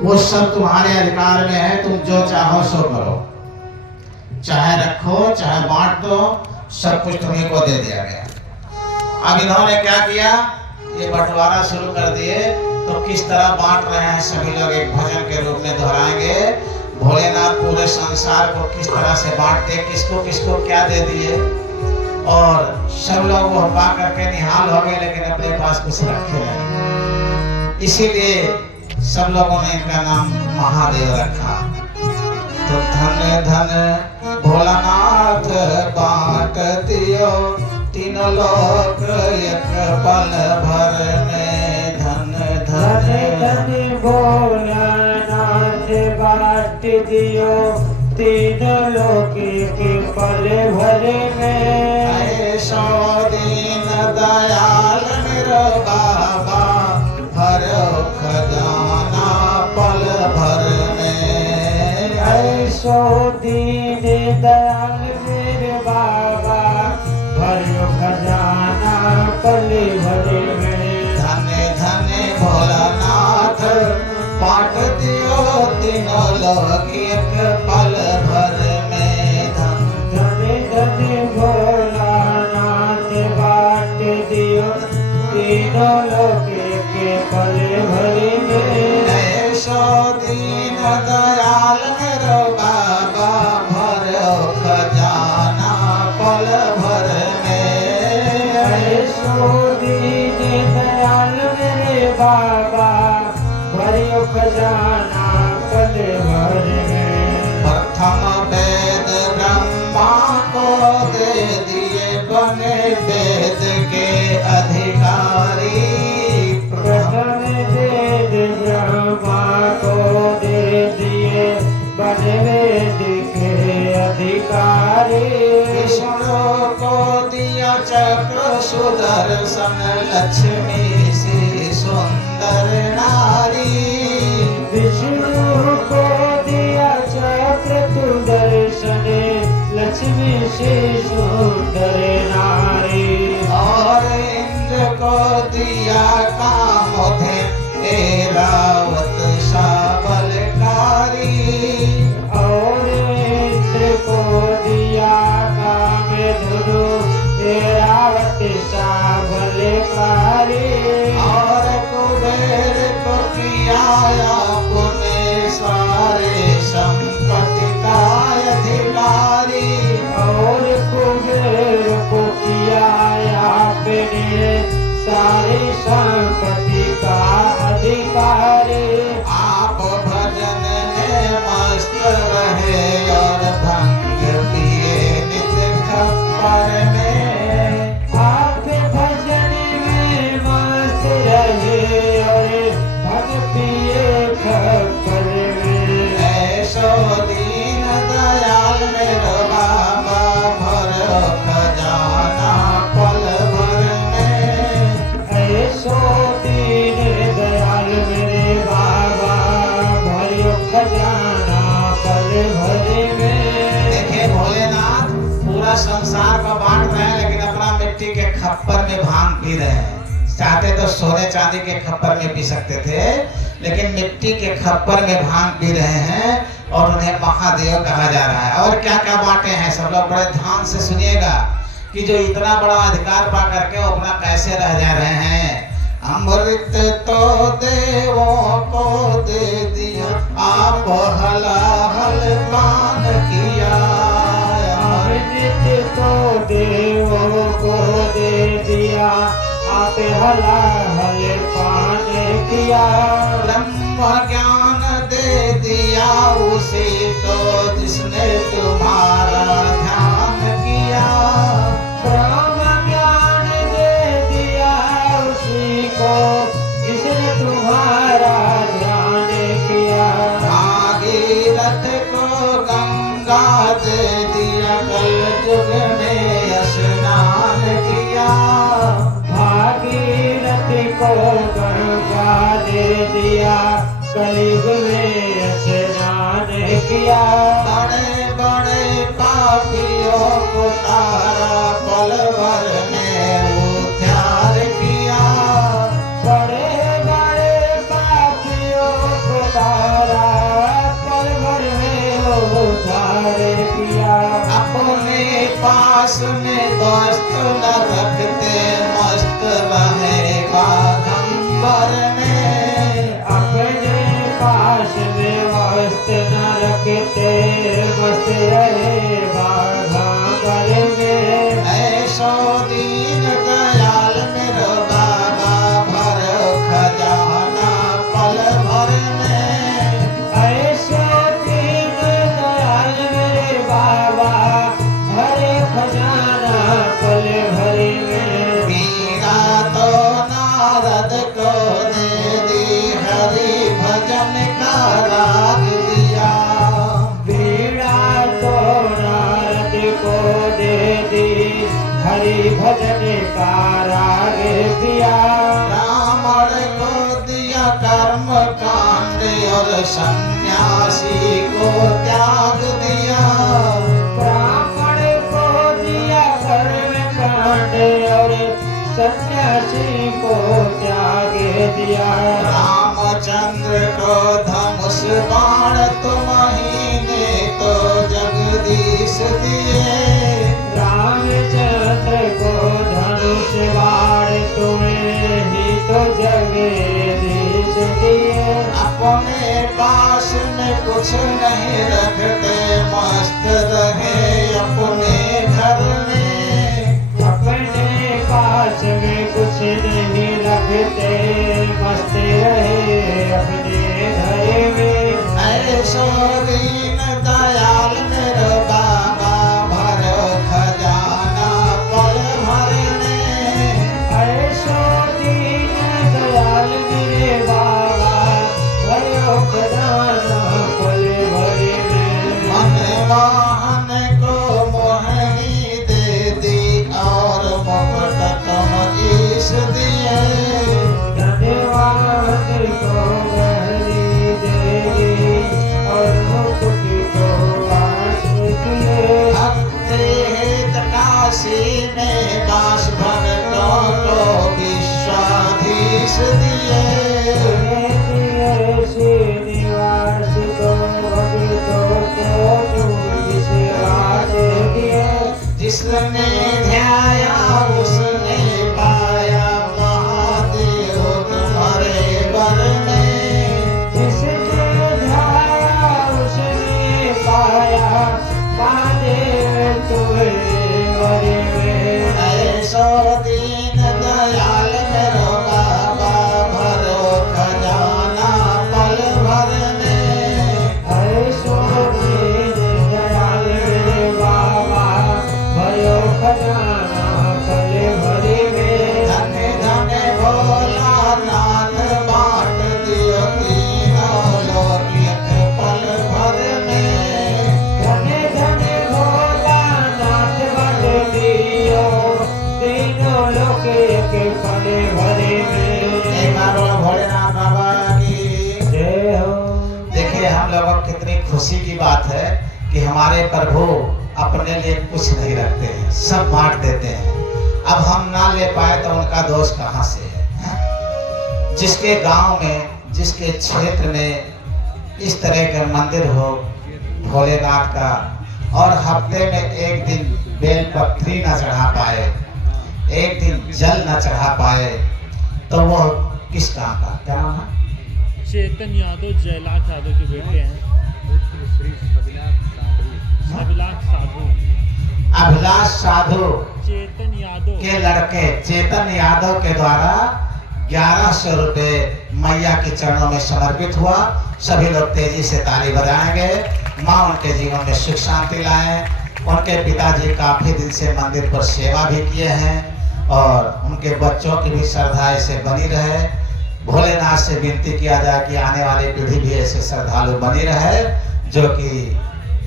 वो सब तुम्हारे अधिकार में है, तुम जो चाहो सो करो, चाहे रखो चाहे बांट दो, सब कुछ तुम्हीं को दे दिया गया। अब इन्होंने क्या किया, ये बंटवारा शुरू कर दिए। तो किस तरह बांट रहे हैं सभी लोग, एक भजन के रूप में दोहराएंगे। भोलेनाथ पूरे संसार को किस तरह से बांटते, किसको किसको क्या दे दिए, और सब लोग वो पा करके निहाल हो गए, लेकिन अपने पास कुछ रखे नहीं। इसीलिए सब लोगों ने इनका नाम महादेव रखा। तो धन धन भोलानाथ बांट दियो, तीनों लोक एक पल भर में। धन धन धन भोलानाथ बांट दियो, तीनों लोक के पल भर में। ऐसो दीन दयाल मेरो बाबा, भरो खजाना पल भर में। ऐसो दीन दयाल मेरे बाबा, भरो खजाना पल भर में। धन धन भोलानाथ बांट दियो, तीनों लोक एक पल भर में। धन धन भोलानाथ बांट दियो, तीनों लोक के पल भर में। ऐसो दीन दयाल मेरो बाबा, भरो खजाना पल भर में। ऐसो दीन दयाल मेरे बाबा, भरो खजाना पल भर में। प्रथम वेद ब्रह्मा को दे दिए, बने वेद के अधिकारी। प्रथम वेद ब्रह्मा को दे दिए, बने वेद के अधिकारी। विष्णु को दिया चक्र सुदर्शन, लक्ष्मी से सुंदर नारी। विष्णु को दिया चक्र सुदर्शन, लक्ष्मी से सुंदर नारी। और इंद्र को दिया कामधेनु, ऐरावत बलकारी। और इंद्र को दिया कामधेनु, ऐरावत बलकारी। और कुबेर को किया अपने सारे संपत्ति का अधिकारी। और कुबेर को किया आपने सारे संपत्ति का अधिकारी। आप भजन में मस्त रहे, और भंग पिए नित्य खप्पर में। आप भजन में मस्त रहे, और भंग पिए खप्पर में। ऐसो दीन दयाल मेरो बाबा, भरो खजाना पल भर में। ऐसो दीन दयाल मेरे बाबा, भरो खजाना पल भर में। देखिए भोलेनाथ पूरा संसार को बांट रहे हैं, लेकिन अपना मिट्टी के खप्पर में भांग पी रहे हैं। चाहते तो सोने चांदी के खप्पर में पी सकते थे, लेकिन मिट्टी के खप्पर में भांग पी रहे हैं, और उन्हें महादेव कहा जा रहा है। और क्या क्या बांटे हैं, सब लोग बड़े ध्यान से सुनिएगा कि जो इतना बड़ा अधिकार पा करके वो अपना कैसे रह जा रहे हैं। अमृत तो देवों को दे दिया, आप हलाहल पान किया। अमृत तो देवों को दे दिया, आप हलाहल पान किया। ब्रह्म ज्ञान दे दिया उसे तो, जिसने तुम्हारा ध्यान किया। ब्रह्म ज्ञान दे दिया उसी को, जिसने तुम्हारा ध्यान किया। भागीरथ को गंगा दे दिया, कल युग में स्नान किया। भागीरथ को गंगा दे दिया, कलयुग में स्नान किया। बड़े बड़े पापियों को तारा, पल भर में उद्धार किया। बड़े बड़े पापियों को तारा, पास में दोस्त न रखते, मस्त रहे बागंबर में। अपने पास में मस्त न रखते, मस्त रहे बागंबर में। ऐसो दीन दयाल मेरा बाबा, भर खजाना पल भर में। ऐसो दीन दयाल मेरे बाबा, भरे खजाना पल भर में। मीरा तो नारद को दे दी, हरि भजन का राग दिया। बीड़ा तो नारद को दे दी, हरि भजन का राग दिया। रावण को दिया कर्म कांड और सन्यासी को त्याग दिया। ब्राह्मण को दिया कर्म कांड और सन्यासी को त्याग दिया। रामचंद्र को धनुष बाण तुम्हीने तो जगदीश दिए। रामचंद्र को धनुष बाण तुम्हें ही तो जगदीश दिए। अपने पास में कुछ नहीं रखते, मस्त रहे अपने घर में। अपने पास में कुछ नहीं रखते, मस्त रहे अपने घर में। ऐसो दीन दयाल मेरा बाबा, भर खजाना पल भर में। ऐसो दीन दयाल मेरे बाबा, भयो खजाना पल भर में। मनमोहन को मोहनी दे दी, और मुकुट तुम ईश दिए। धन्यवाद को बहरी देवी, और मुकुट को वास किए। भक्ति हित काशी में दास भक्तों को विश्वाधीश दिए। श्रीनिवास को भक्तों को विश्वास किए। जिसने ध्याया उसने पाया, महादेव तुम्हारे बर में। जिसने ध्याया उसने पाया, महादेव तुम्हारे बर में। ऐसो दीन दयाल मेरो बाबा, भरो खजाना पल भर में। ऐसो दीन दयाल मेरे बाबा, भयो खजाना पल भर में। धन धन भोला नाथ बांट दियो, तीनों लोक एक पल भर में। धने धने भोला नाथ बांट दियो, तीनों लोक एक पल भर में। एक बार बोलो भोलेनाथ बाबा की जय हो। देखिए हम लोगों को कितनी खुशी की बात है कि हमारे प्रभु अपने लिए कुछ नहीं रखते हैं, सब बांट देते हैं। अब हम ना ले पाए तो उनका दोष कहाँ से है, हैं? जिसके गांव में, जिसके क्षेत्र में इस तरह का मंदिर हो भोलेनाथ का, और हफ्ते में एक दिन बेलपत्री न चढ़ा पाए, एक दिन जल न चढ़ा पाए, तो वो किस काम का? क्या नाम है? चेतन यादव जयलाख यादव के बेटे हैं। अभिलाष साधु, अभिलाष साधु चेतन यादव के लड़के चेतन यादव के द्वारा 1100 रुपये मैया के चरणों में समर्पित हुआ। सभी लोग तेजी से ताली बजाएंगे। माँ उनके जीवन में सुख शांति लाए। उनके पिताजी काफी दिन से मंदिर पर सेवा भी किए हैं, और उनके बच्चों की भी श्रद्धा ऐसे बनी रहे। भोलेनाथ से विनती किया जाए कि आने वाली पीढ़ी भी ऐसे श्रद्धालु बनी रहे, जो कि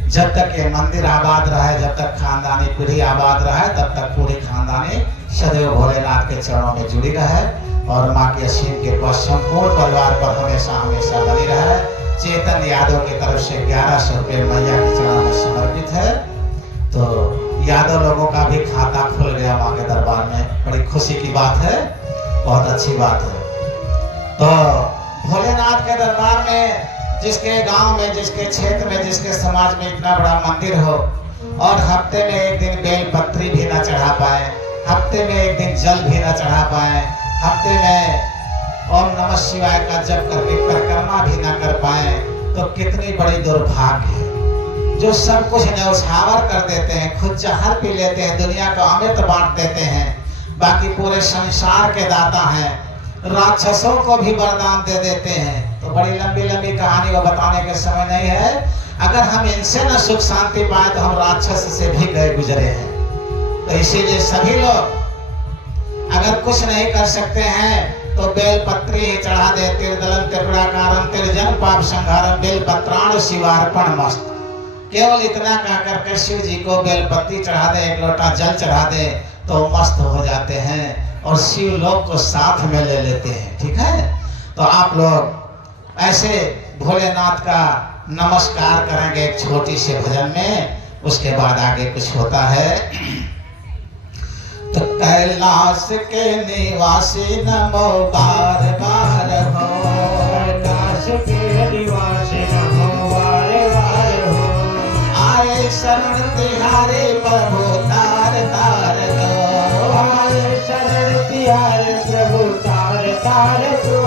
जब तक ये मंदिर आबाद रहे, जब तक खानदानी पीढ़ी आबाद रहे, तब तक पूरी खानदानी सदैव भोलेनाथ के चरणों में जुड़ी रहे, और माँ के असीम के पास संपूर्ण परिवार पर हमेशा हमेशा बनी रहे। चेतन यादव की तरफ से 1100 रुपये मैया के चरणों में समर्पित है। तो यादव लोगों का भी खाता खुल गया माँ के दरबार में, बड़ी खुशी की बात है, बहुत अच्छी बात है। तो भोलेनाथ के दरबार में जिसके गांव में, जिसके क्षेत्र में, जिसके समाज में इतना बड़ा मंदिर हो, और हफ्ते में एक दिन बेलपत्री भी ना चढ़ा पाए, हफ्ते में एक दिन जल भी ना चढ़ा पाए, हफ्ते में ओम नमः शिवाय का जप करके परिक्रमा भी ना कर पाए, तो कितनी बड़ी दुर्भाग्य है। जो सब कुछ न्यौछावर कर देते हैं, खुद जहर पी लेते हैं, दुनिया को अमृत बांट देते हैं, बाकी पूरे संसार के दाता हैं, राक्षसों को भी वरदान दे देते हैं। तो बड़ी लंबी लंबी कहानी वो बताने के समय नहीं है। अगर हम इनसे न सुख शांति पाए तो हम राक्षस से भी गए गुजरे हैं। तो इसीलिए सभी लोग अगर कुछ नहीं कर सकते हैं तो बेलपत्री ही चढ़ा दे। तिरदलम त्रिपुराकारम तिरजन पाप संहारम बेलपत्राण शिवार्पण मस्त। केवल इतना कह करके शिव जी को बेलपत्री चढ़ा दे, एक लोटा जल चढ़ा दे, तो मस्त हो जाते हैं और शिव लोग को साथ में ले लेते हैं। ठीक है, तो आप लोग ऐसे भोलेनाथ का नमस्कार करेंगे एक छोटी सी भजन में, उसके बाद आगे कुछ होता है। तो कैलाश के निवासी नमो बार बार हो, कैलाश के निवासी नमो बार बार हो, आए शरण तिहारे प्रभु तार तार दो, आए शरण तिहारे प्रभु तार तार दो।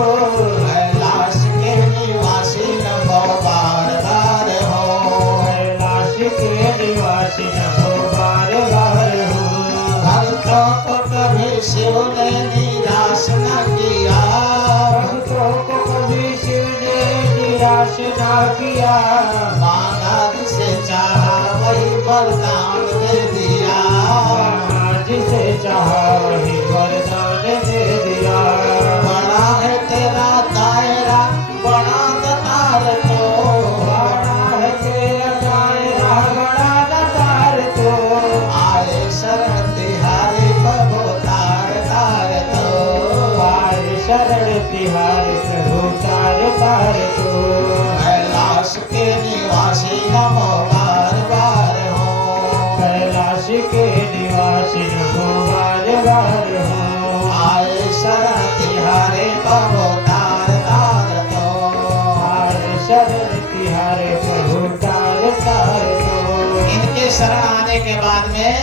कैलाश के निवासी नमो बार बार हो, कैलाश के निवासी नमो बार बार हो, भक्तों को कभी शिव ने निराश न किया, भक्तों को कभी शिव ने निराश ना किया, मांगा जिसे चाहा वही वरदान दे दिया, जिसे चाहा वही वरदान दे दिया। बड़ा है तेरा दायरा बड़ा दातार तो, बड़ा है तेरा दायरा बड़ा दातार तो, आए शरण तिहारे प्रभु तार तार तो, आए शरण तिहारे प्रभु तार तार तो। कैलाश के निवासी नमो बार बार हो, कैलाश के निवासी नमो बार बार हो, आए शरण तिहारे प्रभु तार तार तो, आए शरण तिहारे प्रभु तार तार तो। इनके शरण आने के बाद में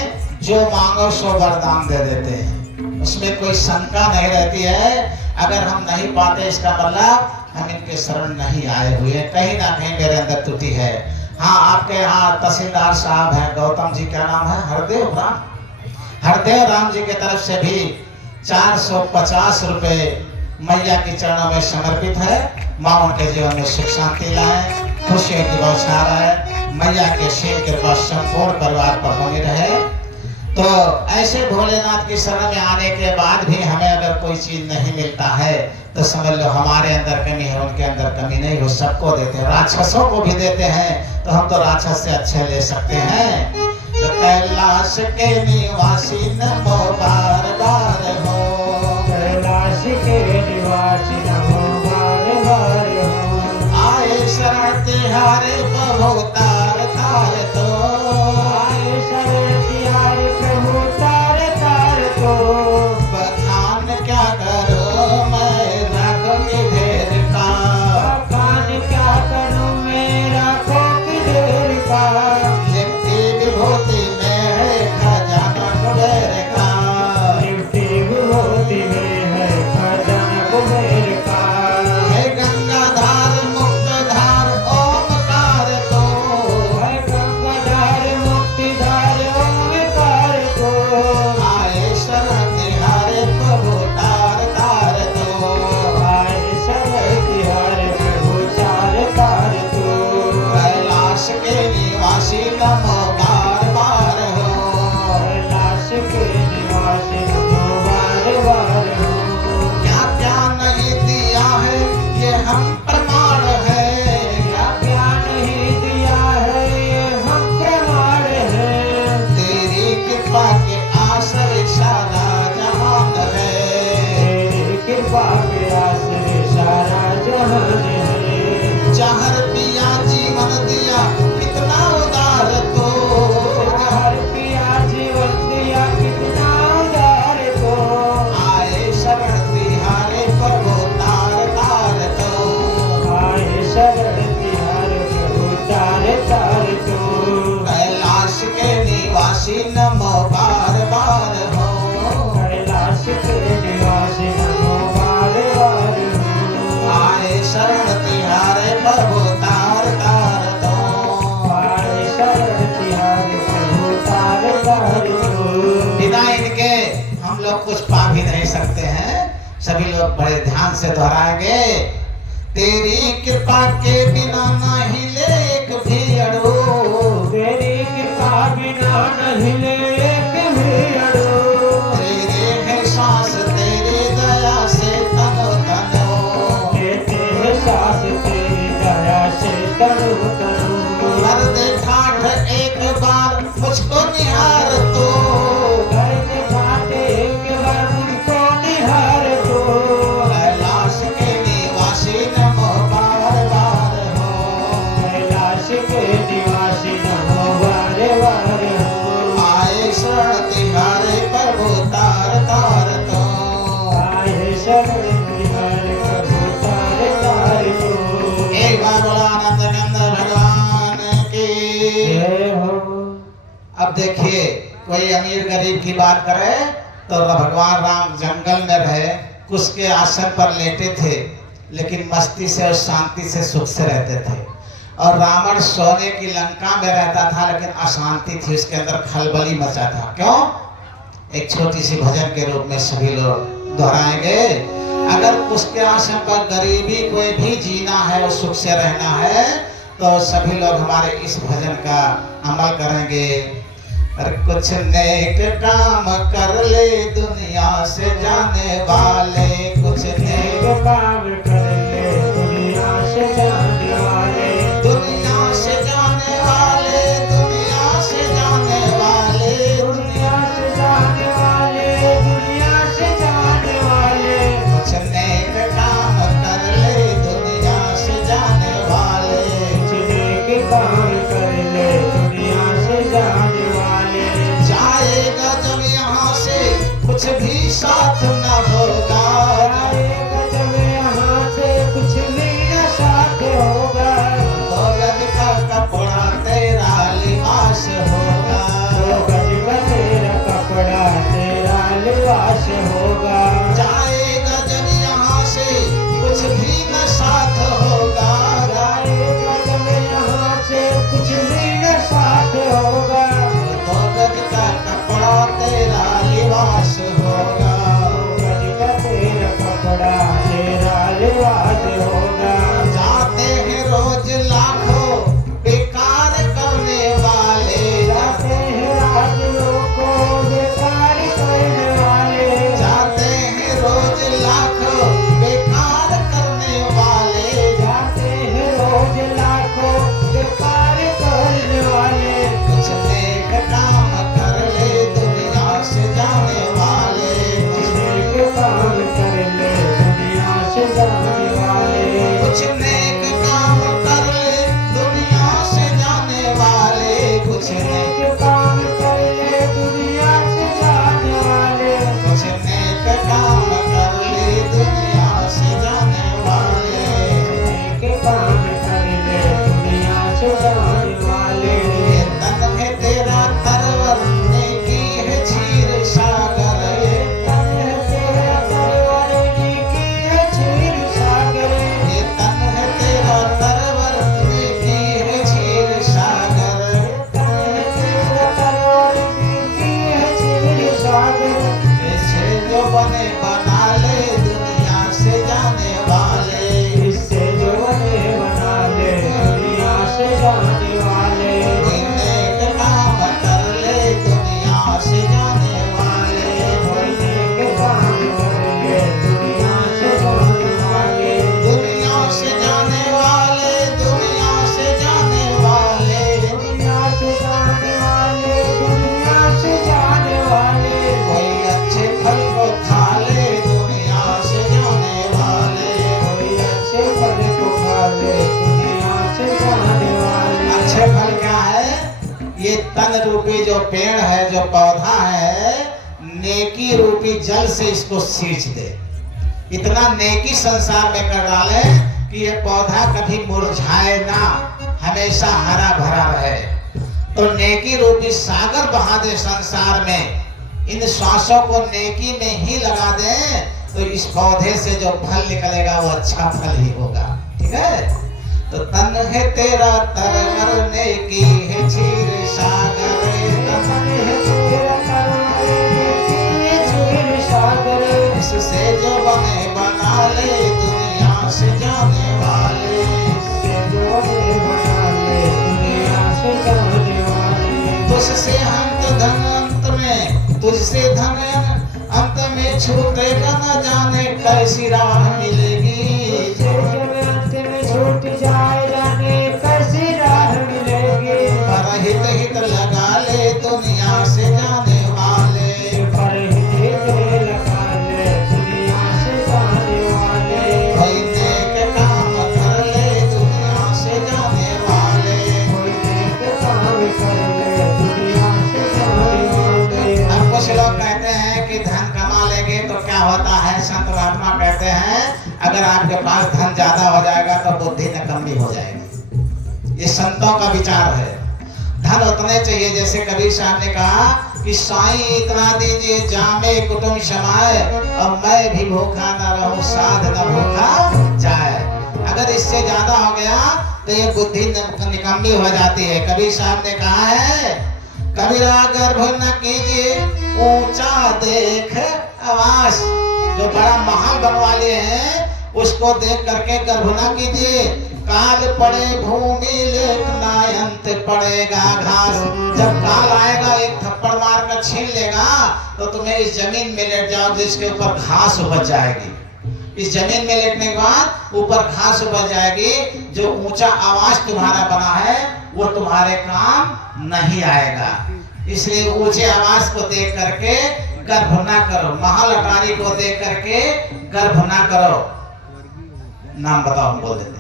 जो मांगो सो वरदान दे देते हैं, उसमें कोई शंका नहीं रहती है। अगर हम नहीं पाते इसका मतलब हम इनके शरण नहीं आए हुए, कहीं ना कहीं मेरे अंदर त्रुटि है। हाँ, आपके यहाँ तहसीलदार साहब हैं, गौतम जी, क्या नाम है, हरदेव राम, हरदेव राम जी की तरफ से भी 450 रुपए मैया के चरणों में समर्पित है। माँ उनके जीवन में सुख शांति लाए, खुशियों की बौछार है, मैया के शेर कृपा संपूर्ण परिवार पर बनी रहे। तो ऐसे भोलेनाथ की शरण में आने के बाद भी हमें अगर कोई चीज नहीं मिलता है तो समझ लो हमारे अंदर कमी है, उनके अंदर कमी नहीं, वो सबको देते हैं, राक्षसों को भी देते हैं। तो हम तो राक्षस से अच्छे ले सकते हैं। तो कैलाश के निवासी नमो बार बार हो, कैलाश के निवासी नमो बार बार हो, आए शरण तिहारे प्रभु तार तार तो, आए शरण तिहारे प्रभु तार तार तो। बखान क्या करो मैं राखों ढेर का, बखान क्या करूं मेरा खोक ढेर का, लिपटी विभूति में है खजाना कुबेर का, लिपटी विभूति में है खजाना कुबेर का। हे गंगाधार मुक्तधार ओमकार तो, करते हैं, सभी लोग बड़े ध्यान से दोहराएंगे। तेरी कृपा के बिना नहीं ले एक भी अड़ो, तेरी कृपा बिना नहीं ले एक भी अड़ो, तेरे है सांस तेरी दया से तनो तनो, लेते हैं सांस तेरी दया से तनु तनु। कर दे ठाठ एक बार मुझको निहार तो, कर दे ठाठ एक बार मुझको निहार तो, कैलाश के निवासी नमो बार बार हो, कैलाश के निवासी नमो बारे बारे हो। आए शरण तिहारे प्रभु तार तार तो, आए शरण तिहारे प्रभु तारे तारे तो। एक बार बोला आनंद कंद भगवान की। जय हो। अब देखिए, कोई अमीर गरीब की बात करे तो भगवान राम जंगल में रहे, कुश के आसन पर लेटे थे, लेकिन मस्ती से और शांति से सुख से रहते थे। और रावण सोने की लंका में रहता था, लेकिन अशांति थी, उसके अंदर खलबली मचा था। क्यों? एक छोटी सी भजन के रूप में सभी लोग दोहराएंगे। अगर उसके आसन पर गरीबी कोई भी जीना है और सुख से रहना है, तो सभी लोग हमारे इस भजन का अमल करेंगे। अरे कुछ नेक काम कर ले दुनिया से जाने वाले, कुछ नेक काम कर ले दुनिया से जाने वाले, दुनिया से जाने वाले, दुनिया से जाने वाले, दुनिया से जाने वाले, दुनिया से जाने वाले। कुछ नेक काम कर ले दुनिया से जाने वाले, जिन्हें काम कर ले दुनिया से जाने वाले। जाएगा जब यहाँ से कुछ भी साथ न होगा, आएगा जब यहाँ से कुछ भी न साथ होगा, दौलत का कपड़ा तेरा लिबास होगा, तो गज का तेरा कपड़ा तेरा लिबास होगा। जाएगा जब यहाँ से कुछ भी न साथ होगा, आएगा जब यहाँ से कुछ भी न साथ होगा, दौलत का कपड़ा तेरा लिबास होगा, गज का तेरा कपड़ा तेरा लिबास होगा। जाते हैं रोज लाखों बेकार करने वाले, जाते हैं राजियों को बेकार करने वाले, जाते हैं रोज लाखों बेकार करने वाले, जाते हैं रोज लाखों बेकार करने वाले। कुछ नेक काम कर ले दुनिया से जाने वाले, जिन्हें काम कर ले दुनिया से जाने वाले, कुछ नेक काम कर ले दुनिया से जाने वाले, कुछ नेक जिन्हें काम कर ले दुनिया से जाने वाले, कुछ नेक काम कर ले दुनिया से जाने वाले, जिन्हें काम कर ले दुनिया से जाने वाले। ये तन है तेरा तरवर नेकी है क्षीर सागर, तन है तेरा तरवर नेकी है क्षीर सागर, ये तन है तेरा तरवर नेकी है क्षीर सागर, तन है तेरा तरवर नेकी है क्षीर सागर। ऐसे जो बने बना ले दुनिया से जाने वाले, इससे जो बने बना ले दुनिया से जाने वाले, नेक काम कर ले दुनिया से जाने वाले, कोई नेक काम कर ले दुनिया से जाने वाले, दुनिया से जाने वाले, दुनिया से जाने वाले, दुनिया से जाने वाले, दुनिया से जाने वाले। कोई अच्छे फल को खा ले दुनिया से जाने वाले, कोई अच्छे फल को खा ले दुनिया से जाने वाले। अच्छे फल क्या है? ये तन रूपी जो पेड़ है, जो पौधा है, नेकी रूपी जल से इसको सींच दे, इतना नेकी संसार में कर डाले कि ये पौधा कभी मुरझाए ना, हमेशा हरा भरा रहे। तो नेकी रूपी सागर बहा दे संसार में, इन श्वासों को नेकी में ही लगा दे, तो इस पौधे से जो फल निकलेगा वो अच्छा फल ही होगा। ठीक है? तो तन है तेरा तरवर नेकी है क्षीर सागर, तन तन है तेरा तरवर नेकी है क्षीर सागर, इस बने बना ले दुनिया से जाने वाले। इससे जो बने बना ले दुनिया से जाने वाले। तुझसे अंत धन अंत में, तुझसे धन अंत में छूटेगा न जाने कैसी राह मिलेगी। तुझसे जब अंत में छूट जाए जाने कैसी राह मिलेगी। पर हित हित लगा ले दुनिया से जाने वाले। पर हित लगा ले दुनिया से जाने वाले। कोई नेक काम कर ले दुनिया से जाने वाले। कोई नेक काम कर ले दुनिया से जाने वाले। अब कुछ लोग कहते हैं कि धन कमा लेंगे तो क्या होता है, संत महात्मा कहते हैं अगर आपके पास धन ज्यादा हो जाएगा तो बुद्धि निकम्मी हो जाएगी। ये संतों का विचार है। धन उतने चाहिए, जैसे कबीर साहब ने कहा कि साईं इतना दीजिए जामे कुटुंब समाए और मैं भी भूखा न रहूं साध न भूखा जाए। अगर इससे ज्यादा हो गया तो ये बुद्धि निकम्मी हो जाती है। कबीर साहब ने कहा है कबीरा गर्भ न कीजिए ऊंचा देख आवास। जो बड़ा महल बनवा लिए हैं उसको देख करके गर्भ न कीजिए। काल पड़े भूमि लेखना अंत पड़ेगा घास। जब काल आएगा एक थप्पड़ मार कर छीन लेगा तो तुम्हें इस जमीन में लेट जाओ जिसके ऊपर घास उपज जाएगी। इस जमीन में लेटने के बाद ऊपर घास उपज जाएगी। जो ऊंचा आवास तुम्हारा बना है वो तुम्हारे काम नहीं आएगा। इसलिए ऊंचे आवास को देख करके गर्भ ना करो, महल अटारी को देख करके गर्भ ना करो। नाम बताओ, हम बोल देते हैं।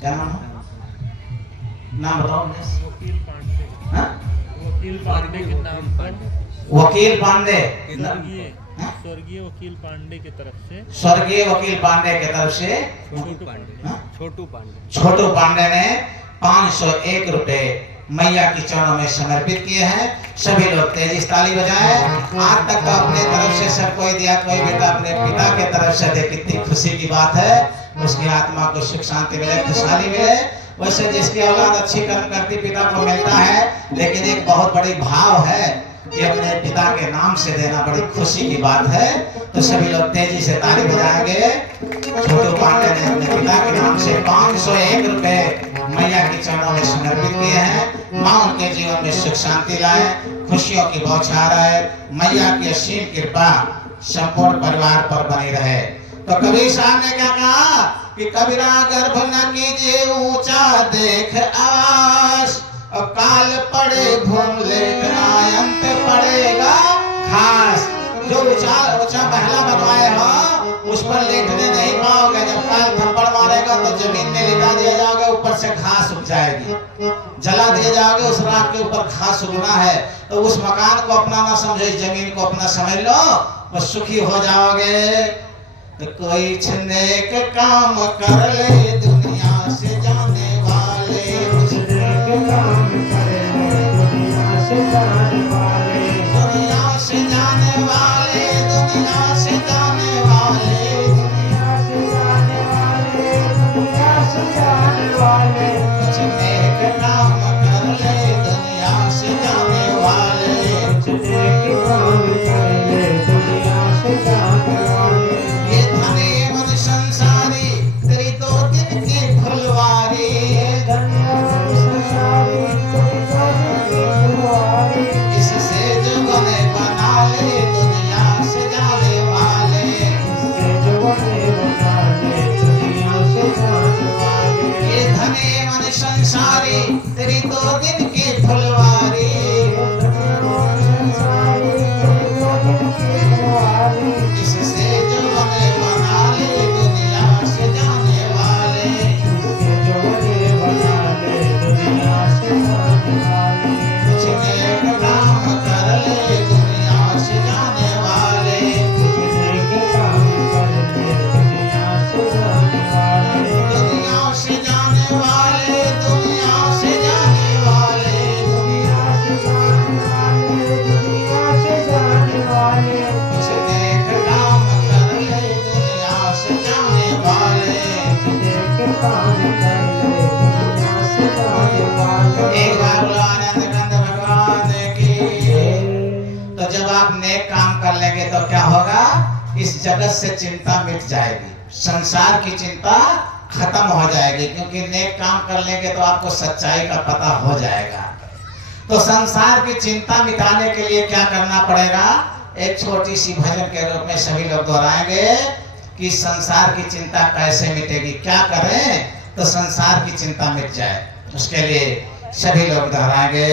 क्या नाम है? नाम बताओ। वकील पांडे। हाँ? वकील पांडे के नाम पर वकील पांडे, स्वर्गीय स्वर्गीय वकील पांडे की तरफ से, स्वर्गीय वकील पांडे की तरफ से छोटू पांडे ने 501 रुपए मैया की चरणों में समर्पित किए हैं। सभी लोग तेजी से ताली बजाएं। आज तक तो अपने तरफ से सब कोई दिया, कोई बेटा अपने पिता के तरफ से दे। कितनी खुशी की बात है। उसकी आत्मा को सुख शांति मिले, खुशहाली मिले। वैसे जिसकी औलाद अच्छी कर्म करती पिता को मिलता है, लेकिन एक बहुत बड़ी भाव है कि अपने पिता के नाम से देना बड़ी खुशी की बात है। तो सभी लोग तेजी से ताली बजाएंगे। छोटू पांडे ने अपने पिता के नाम से 501 रुपए मैया की चरणों में समर्पित किए हैं। माँ उनके जीवन में सुख शांति लाए, खुशियों की बौछार आए। मैया की असीम कृपा संपूर्ण परिवार पर बनी रहे। तो कबीर साहब ने क्या कहा कि कबीरा गर्भ न कीजिए ऊंचा देख आवास। और काल पड़े भूम लेखना अंत पड़ेगा घास। जो ऊंचा महला बनवाए हो उस पर लेटने नहीं पाओगे। जब काल थप्पड़ मारेगा तो जमीन में लिटा दिया जाओगे, ऊपर से घास उग जाएगी। जला दिए जाओगे, उस राख के ऊपर घास उगना है। तो उस मकान को अपना ना समझो, इस जमीन को अपना समझ लो, बस सुखी हो जाओगे। तो कोई नेक काम कर ले दुनिया से जाने वाले। नेक काम कर ले दुनिया से जाने वाले। दुनिया से जाने वाले, दुनिया से जाने वाले, दुनिया से जाने वाले, दुनिया से जाने वाले। कुछ नेक काम कर ले दुनिया से जाने वाले। कुछ नेक काम कर ले दुनिया से जाने वाले। ये धनी मन संसारी तेरी 2 दिन जगत से चिंता मिट जाएगी, संसार की चिंता खत्म हो जाएगी, क्योंकि नेक काम कर लेंगे तो आपको सच्चाई का पता हो जाएगा। तो संसार की चिंता मिटाने के लिए क्या करना पड़ेगा? एक छोटी सी भजन के रूप में सभी लोग दोहराएंगे कि संसार की चिंता कैसे मिटेगी, क्या करें तो संसार की चिंता मिट जाए। उसके लिए सभी लोग दोहराएंगे,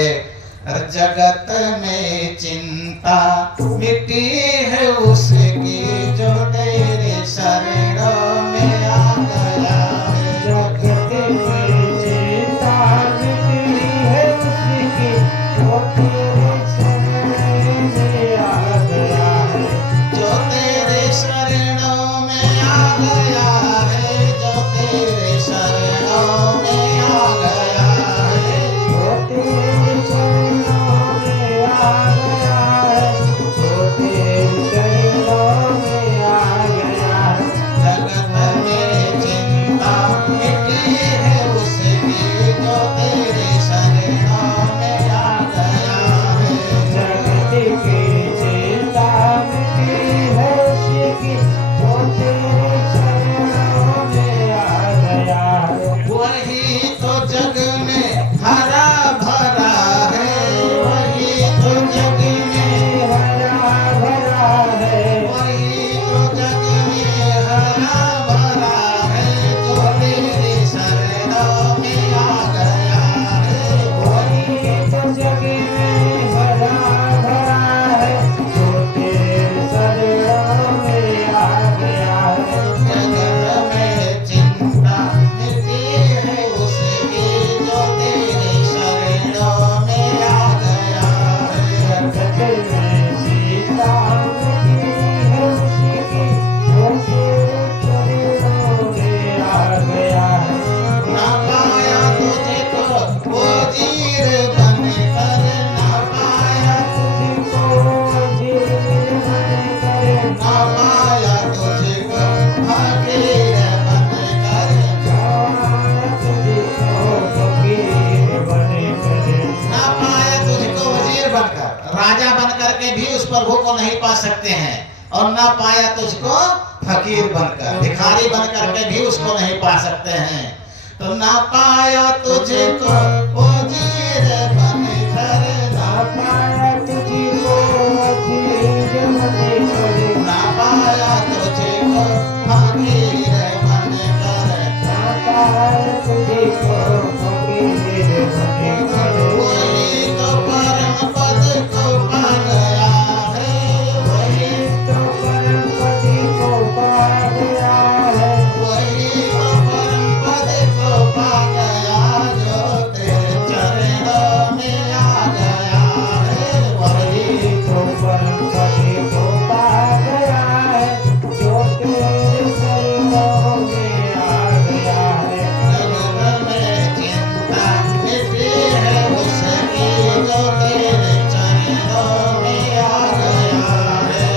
जगत में चिंता मिटी है उसकी जो तेरे शरणों में आ गया है। जगत में चिंता मिटी है उसकी जो तेरे शरण में आ गया है। जो तेरे शरणों में आ गया है, जो तेरे शरणों में आ गया है। जो तेरे चरणों में आ गया है, जो तेरे चरणों में आ गया है। जगत में चिंता मिटी है उसकी जो तेरे शरणों में आ गया है। जगत की चिंता मिटी है उसकी जो तेरे चरणों में आ गया है। वही तो जग में हरा भरा है, वही तो जग में, हरा भरा है। वही तो जग में हरा भरा है, जो तेरे शरणों में आ गया है। वही तो जग में हरा भरा है, जो तेरे शरणों में आ गया है। जगत में चिंता मिटी है उसकी जो तेरे शरणों में आ गया है। जगत में सीता मिटी है उसकी जो तेरे चरणों में आ गया है। ना पाया तुझको वो जीर बनकर, ना पाया तुझको जीर बनकर, ना पाया तुझको फकीर बनकर, तुझको फकीर बनकर। ना पाया तुझको वजीर बनकर, राजा बनकर के भी उस प्रभु को नहीं पा सकते हैं, और ना पाया तुझको फकीर बनकर, भिखारी बनकर के भी उसको नहीं पा सकते हैं। तो ना पाया तुझको वजीर बनकर, ना पाया तुझको फकीर बनकर, ना पाया तुझको फकीर बनकर, पाया तुझको फकीर बनकर। वही तो परम पद को पा गया है, वही तो परम पद को पा गया है। वही तो परम पद को पा गया, जो तेरे चरणों में आ गया है। वही तो परम पद को पा गया है, जो तेरे चरणों में आ गया है। जगत में चिंता मिटी है उसकी जो तेरे चरणों में आ गया है।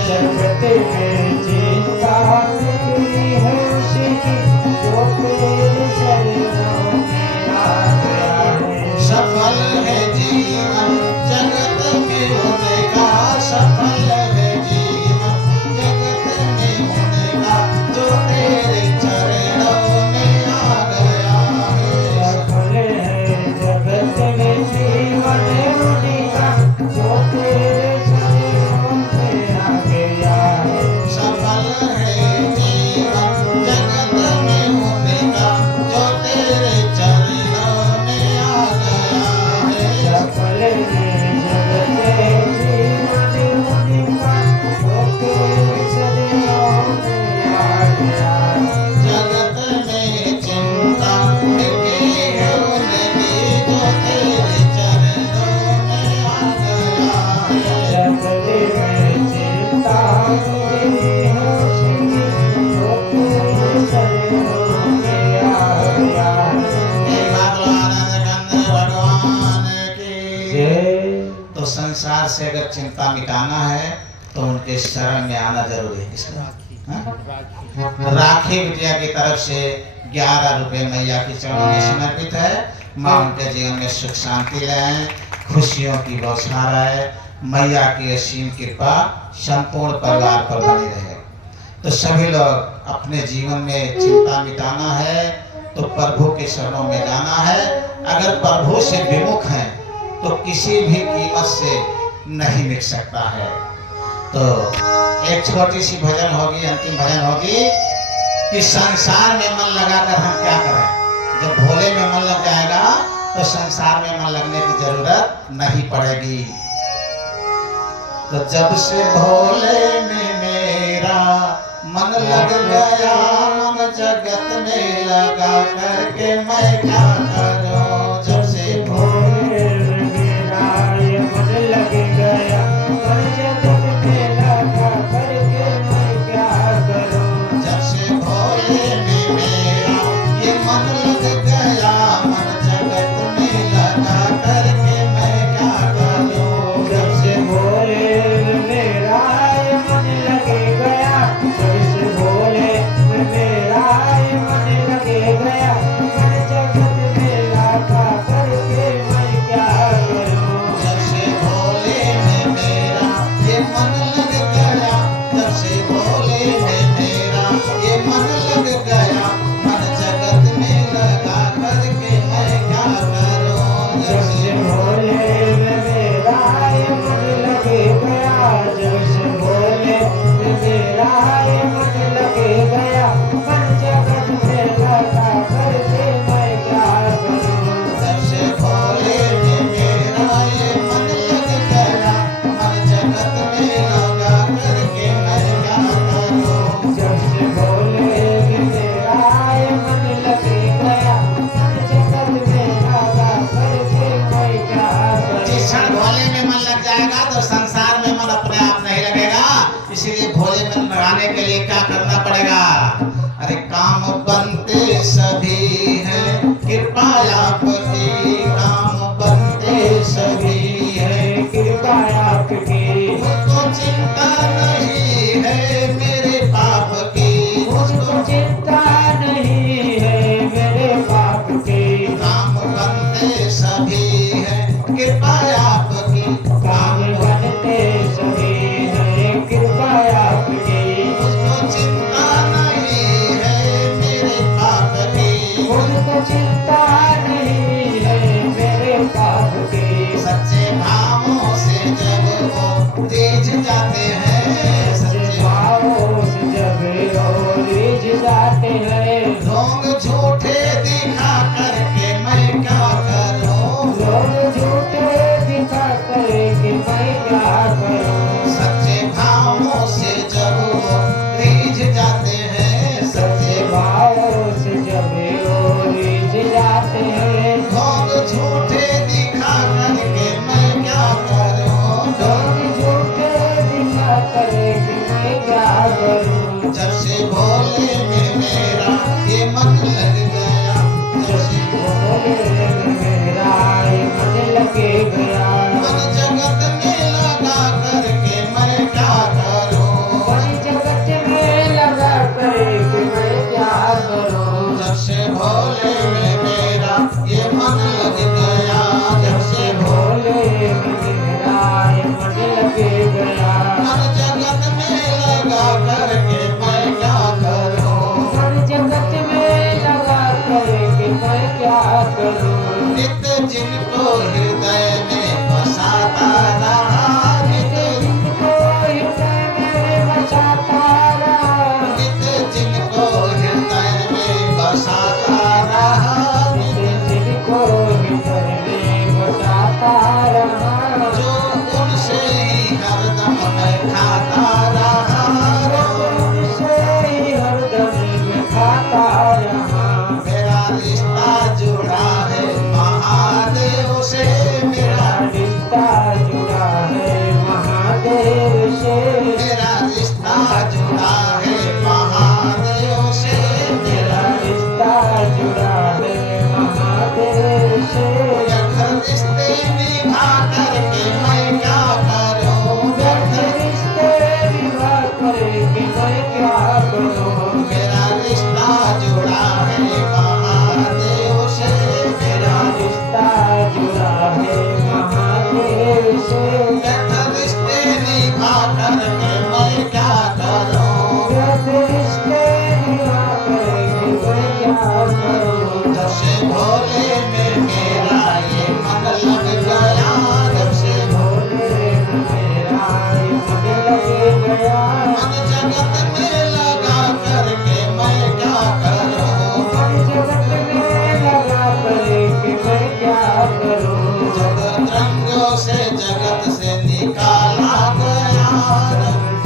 जगत में चिंता मिटी है उसकी जो तेरे चरणों में आ गया है। सफल है जीवन जगत में होने का, सफल है जीवन जगत में होने का, जो तेरे चरणों में आ गया है। सफल है जगत में जीवन होने का, जो तेरे चरणों में आ गया है। सफल है जीवन जगत में होने का, जो तेरे चरणों में आ गया है। सफल है जगत में जीवन होने का, जो तेरे चरणों में आ गया है। जगत में चिंता मिटी है उनकी जो तेरे चरणों में आ गया है। जगत में चिंता मिटी है उसकी जो तेरे चरणों में आ गया है। हे भगवानंद कंद भगवान की। जय। तो संसार से अगर चिंता मिटाना है तो उनके शरण में आना जरूरी है। इसलिए राखी हाँ? राखी राखी बिटिया की तरफ से 11 रुपए मैया के चरणों में समर्पित है। माँ उनके जीवन में सुख शांति लाए, खुशियों की बौछार आए, मैया की असीम कृपा संपूर्ण परिवार पर बनी रहे। तो सभी लोग अपने जीवन में चिंता मिटाना है तो प्रभु के शरणों में जाना है। अगर प्रभु से विमुख हैं तो किसी भी कीमत से नहीं मिट सकता है। तो एक छोटी सी भजन होगी, अंतिम भजन होगी कि संसार में मन लगाकर हम क्या करें। जब भोले में मन लग जाएगा तो संसार में मन लगने की जरूरत नहीं पड़ेगी। तो जब से भोले में मेरा मन लग गया, मन जगत में लगा करके मैं क्या करूं। जब से भोले में मेरा ये मन लग गया, मन जगत में लगा करके मैं क्या करूं। जब से भोले में मेरा ये मन लग गया, मन जगत में लगा करके मैं क्या करूं। जब से भोले में मेरा ये मन लग गया, जब से भोले में मेरा ये मन लग गया, मन जगत में लगा करके मैं क्या करूं। जब से भोले में मेरा ये मन लग गया, जब से भोले में मेरा ये मन लग गया, मन जगत में लगा करके मैं क्या करूं। जब से भोले में मेरा ये मन लग गया, जब से भोले में मेरा ये मन लग गया, मन जगत में लगा करके मैं क्या करूं। जब से भोले में मेरा ये मन लग गया, मन जगत में लगा करके मैं क्या करूं। जब से भोले में मेरा ये मन लग गया, मन जगत में लगा करके मैं क्या जिस क्षण करूं। भोले में मन लग जाएगा तो संसार में मन अपने आप नहीं लगेगा। इसीलिए भोले में लगाने के लिए क्या करना पड़ेगा। अरे काम बनते सभी हैं कृपा आपकी, काम बनते सभी हैं कृपा आपकी, मुझको चिंता नहीं है मेरे पाप की, मुझको चिंता नहीं है मेरे पाप की। काम बनते सभी हैं कृपा आपकी, काम बनते सभी हैं कृपा आपकी, मुझको चिंता नहीं है मेरे पाप की। मुझको चिंता नहीं है मेरे पाप की। सच्चे भावों से जब वो रीझ जाते हैं, सच्चे भावों से जब वो रीझ जाते हैं, ढोंग झूठे दिखा करके मैं क्या करूं। लोग झूठे दिखा करके मैं क्या करूं। सच्चे भावों से जब वो रीझ जाते हैं, सच्चे भावों से जब वो रीझ जाते हैं, ढोंग झूठे दिखा करके मैं क्या करूं। लोग झूठे दिखा करके मैं क्या करूं। जब से भोले में मेरा ये मन लग गया, जब से भोले में मेरा ये मन लगे गया, मन जगत में लगा करके मैं क्या करूं। मन जगत में लगा करके मैं क्या करूं। जब से भोले में मेरा ये मन लग गया, जब से भोले में मेरा ये मन लगे गया, मन जगत में लगा करके मैं क्या करूं। मन जगत में लगा करके मैं क्या करूं। नित्य जिनको हृदय में बसाता रहा, नित्य जिनको हृदय में बसाता रहा, नित्य जिनको हृदय में बसाता रहा, जिनको हृदय में बसाता रहा, जो उनसे ही हरदम मैं खाता रहा, उनसे ही हरदम मैं खाता रहा। मेरा रिश्ता जुड़ा है महादेव से, मेरा रिश्ता जुड़ा है महादेव से, मेरा रिश्ता जुड़ा है महादेव से, मेरा रिश्ता जुड़ा है महादेव से। व्यर्थ रिश्ते निभा करके मैं क्या करूं। व्यर्थ व्यर्थ रिश्ते निभा करके मैं क्या करूं। मेरा रिश्ता जुड़ा है महादेव से, मेरा रिश्ता जुड़ा है महादेव से। व्यर्थ रिश्ते निभा करके मैं क्या करूं। व्यर्थ करूं। जब से भोले में मेरा ये मन लग गया, जब से भोले में मेरा ये मन लग गया। मन जगत में लगा करके मैं क्या करूं। मन जगत में लगा करके मैं क्या करूं। जगत रंगों से जगत से निकाला गया,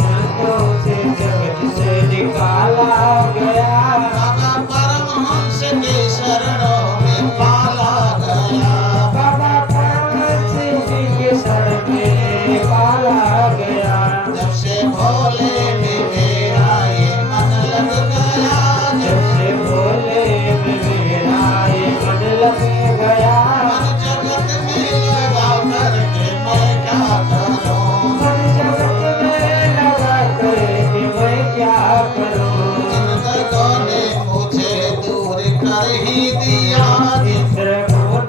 रंगों से जगत से निकाला गया। बाबा परमहंस के शरणों में पाला गया। बाबा परमहंस जी के शरण में पाला गया। जब से भोले में मेरा ये मन लग गया, जब से भोले में मेरा ये मन लग गया। मन जगत में लगा करके मैं क्या करूं। मन जगत में लगा करके मैं क्या करूं। जिंदगां ने मुझे दूर कर ही दिया, इंद्र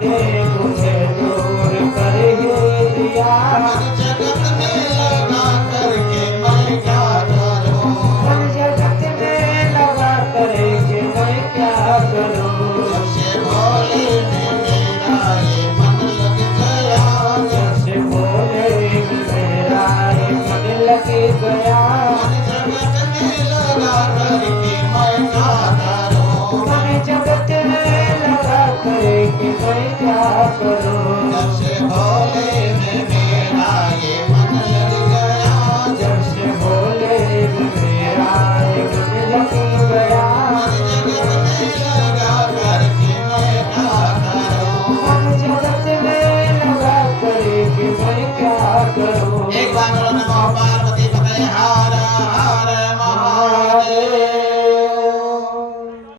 ने मुझे दूर कर ही दिया। मन जगत में लगा करके मैं क्या करूं। मन जगत में लगा करके मैं क्या करूं। जब से भोले में मेरा ये मन लग गया, जब से भोले में मेरा ये मन लग गया। मन जगत में लगा करके मैं क्या करूं। मन जगत में लगा करके मैं क्या करूं।